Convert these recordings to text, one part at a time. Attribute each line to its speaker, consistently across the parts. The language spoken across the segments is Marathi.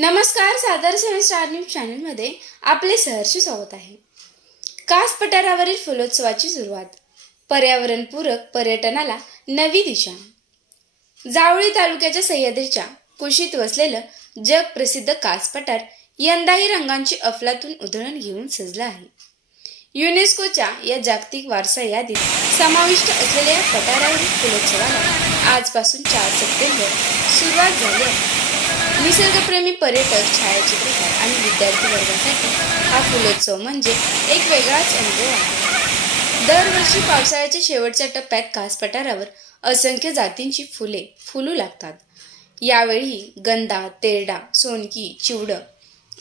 Speaker 1: नमस्कार सादर सण स्टार न्यूज चॅनलमध्ये आपले सहर्ष स्वागत आहे. कास पठारावरील फुलोत्सवाची सुरुवात पर्यावरणपूरक पर्यटनाला नवी दिशा. जावळी तालुक्याच्या सह्याद्रीच्या कुशीत वसलेलं जगप्रसिद्ध कास पठार यंदाही रंगांची अफलातून उधळण घेऊन सजलं आहे. युनेस्कोच्या या जागतिक वारसा यादीत समाविष्ट असलेल्या या पठारावरील फुलोत्सवाला आजपासून चार सप्टेंबर सुरुवात झाली आहे. निसर्गप्रेमी पर्यटक छायाचित्रकार आणि विद्यार्थी वर्गासाठी हा फुलोत्सव म्हणजे एक वेगळाच अनुभव आहे. दरवर्षी पावसाळ्याच्या शेवटच्या टप्प्यात कास पठारावर असंख्य जातींची फुले फुलू लागतात. यावेळी गंदा तेरडा सोनकी चिवड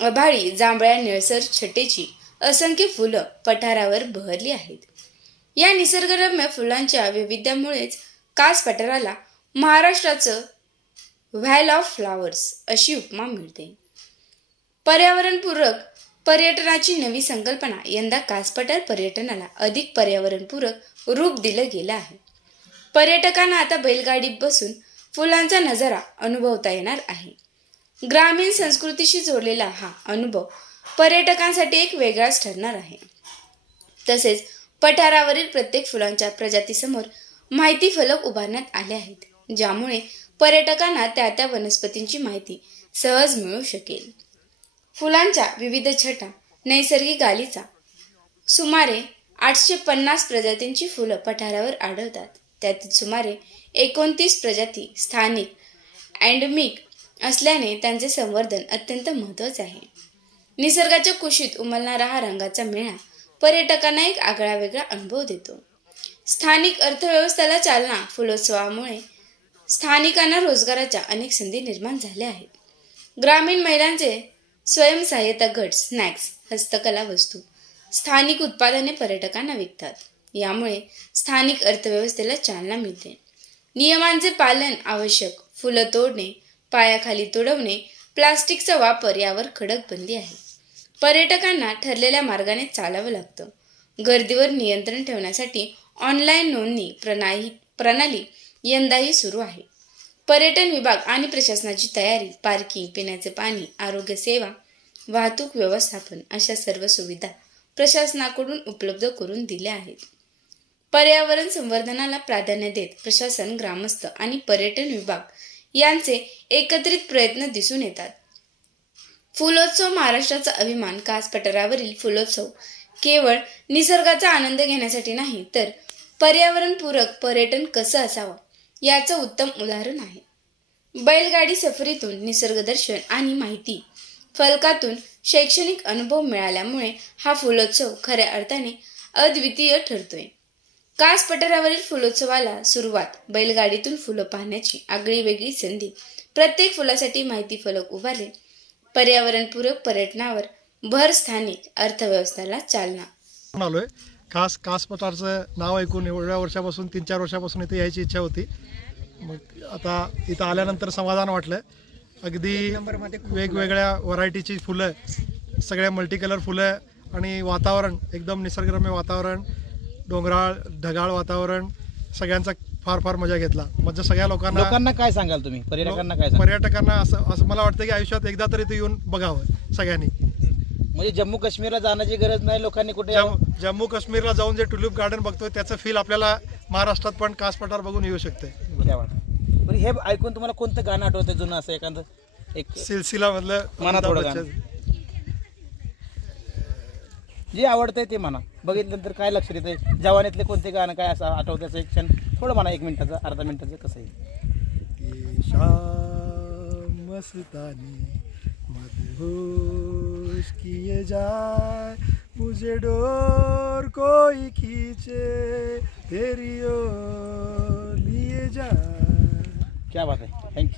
Speaker 1: अभाळी जांभळ्या निळसर छटेची असंख्य फुलं पठारावर बहरली आहेत. या निसर्गरम्य फुलांच्या वैविध्यामुळेच कास पठाराला महाराष्ट्राचं व्हॅल ऑफ फ्लावर्स अशी उपमा मिळते. पर्यावरणपूरक पर्यटनाची नवी संकल्पना यंदा कासपठार पर्यटनाला अधिक पर्यावरणपूरक रूप दिलं गेलं आहे. पर्यटकांना आता बैलगाडीत बसून फुलांचा नजारा अनुभवता येणार आहे. ग्रामीण संस्कृतीशी जोडलेला हा अनुभव पर्यटकांसाठी एक वेगळाच ठरणार आहे. तसेच पठारावरील प्रत्येक फुलांच्या प्रजातीसमोर माहिती फलक उभारण्यात आले आहेत ज्यामुळे पर्यटकांना त्या त्या वनस्पतींची माहिती सहज मिळू शकेल. फुलांच्या विविध छटा नैसर्गिक गालीचा सुमारे आठशे पन्नास प्रजातींची फुलं पठारावर आढळतात. त्यातील सुमारे एकोणतीस प्रजाती स्थानिक अँडमिक असल्याने त्यांचे संवर्धन अत्यंत महत्त्वाचे आहे. निसर्गाच्या कुशीत उमलणारा हा रंगाचा मेळा पर्यटकांना एक आगळा वेगळा अनुभव देतो. स्थानिक अर्थव्यवस्थेला चालना फुलोत्सवामुळे स्थानिकांना रोजगाराच्या अनेक संधी निर्माण झाल्या आहेत. ग्रामीण महिलांचे स्वयंसहाय्यता गट स्नॅक्स हस्तकला वस्तू स्थानिक उत्पादने पर्यटकांना विकतात. यामुळे स्थानिक अर्थव्यवस्थेला चालना मिळते. नियमांचे पालन आवश्यक फुलं तोडणे पायाखाली तुडवणे प्लास्टिकचा वापर यावर कडक बंदी आहे. पर्यटकांना ठरलेल्या मार्गाने चालावं लागतं. गर्दीवर नियंत्रण ठेवण्यासाठी ऑनलाईन नोंदणी प्रणाली प्रणाली यंदाही सुरू आहे. पर्यटन विभाग आणि प्रशासनाची तयारी पार्किंग पिण्याचे पाणी आरोग्य सेवा वाहतूक व्यवस्थापन अशा सर्व सुविधा प्रशासनाकडून उपलब्ध करून दिल्या आहेत. पर्यावरण संवर्धनाला प्राधान्य देत प्रशासन ग्रामस्थ आणि पर्यटन विभाग यांचे एकत्रित प्रयत्न दिसून येतात. फुलोत्सव महाराष्ट्राचा अभिमान कास पठारावरील फुलोत्सव केवळ निसर्गाचा आनंद घेण्यासाठी नाही तर पर्यावरणपूरक पर्यटन कसं असावं? याचं उत्तम उदाहरण आहे. बैलगाडी सफरीतून निसर्गदर्शन आणि माहिती. फलकातून शैक्षणिक अनुभव मिळाल्यामुळे हा फुलोत्सव खऱ्या अर्थाने अद्वितीय ठरतोय. कास पठारावरील फुलोत्सवाला सुरुवात बैलगाडीतून फुलं पाहण्याची आगळी वेगळी संधी प्रत्येक फुलासाठी माहिती फलक उभारले. पर्यावरणपूरक पर्यटनावर भर स्थानिक अर्थव्यवस्थेला चालना.
Speaker 2: आलोय? खास कास पठारचं नाव ऐकून एवढ्या वर्षापासून तीन चार वर्षापासून इथे यायची इच्छा होती. मग आता इथं आल्यानंतर समाधान वाटलं. अगदी वेगवेगळ्या व्हरायटीची फुलं सगळ्या मल्टी कलर फुलं आणि वातावरण एकदम निसर्गरम्य वातावरण डोंगराळ ढगाळ वातावरण सगळ्यांचा फार फार मजा घेतला. म्हणजे सगळ्या लोकांना
Speaker 3: लोकांना काय सांगाल तुम्ही? पर्यटकांना काय
Speaker 2: पर्यटकांना असं असं मला वाटतं की आयुष्यात एकदा तरी इथे येऊन बघावं सगळ्यांनी.
Speaker 3: म्हणजे जम्मू काश्मीरला जाण्याची गरज नाही लोकांनी कुठे?
Speaker 2: जम्मू काश्मीरला जाऊन जे टुलिप गार्डन बघतोय त्याचं फील आपल्याला महाराष्ट्रात पण कास पठार बघून येऊ शकते
Speaker 3: त्या वाटतं. बरं हे ऐकून तुम्हाला कोणतं गाणं आठवतं जुनं असं एखादं एक
Speaker 2: सिलसिला मधलं
Speaker 3: म्हणा थोडं. जे आवडतंय ते म्हणा बघितल्यानंतर काय लक्षात येते जवानीतले कोणते गाणं काय असं आठवत्याचं एक क्षण थोडं म्हणा एक मिनिटाचं अर्धा मिनिटाचं कसं आहे
Speaker 2: ये शाम मस्तानी मदहोश किए जाए मुझे डोर कोई खींचे तेरी ओर लिए जाए।
Speaker 3: क्या बात थैंक यू